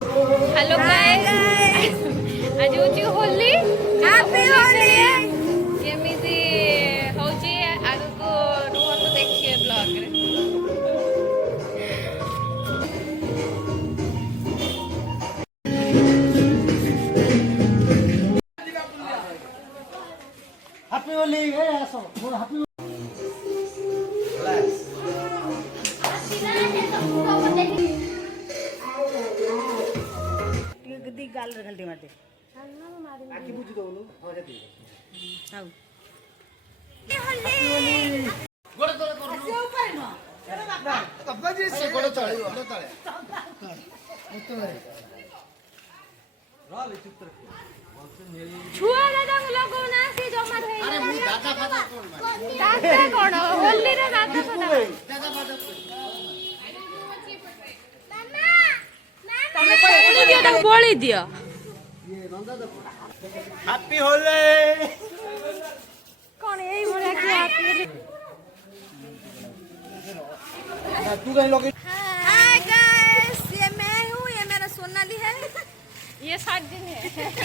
hello guys आज होची Holi happy Holi केमिति होची आगु को रुहतो देखिए ब्लॉग रे हैप्पी होली ए आसो मोर हैप्पी गद्दी गाल घंटे माटे आकी बुझ दोनु हो जाती हाउ होली गोड़ गोड़ कर से ऊपर न तब्बा जी से गोड़ तळे रा विचित्र छुआ दादा को लोगो ना से जमा धई अरे मु दादा फादा कोन दादा कोन होली रे दादा फादा दादा फादा तमे बोली दियो ताको बोली दियो ये नंदा दो हैप्पी होली कोन एई भलिया कि हैप्पी होली तू कहीं लोग हाय गाइस ये मैं हूँ ये मेरा सोनाली है ये सर्जिन है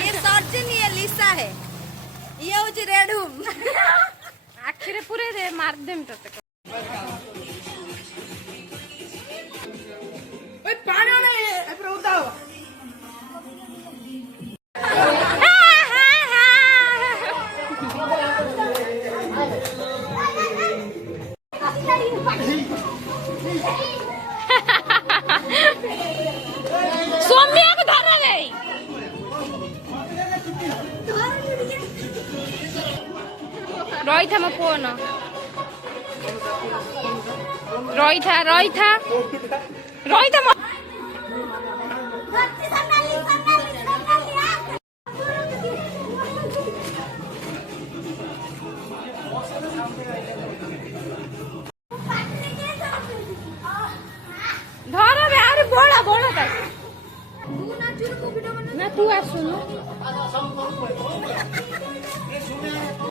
ये सर्जिन ये लिसा है ये हूँ रेड हूँ आखिर पूरे दे मार देम तते ओए पानी नहीं है पर उताओ सोम्या को धरा नहीं रही था मैं फोन रही था धर बे अरे बोला बोला ना तू आसुनु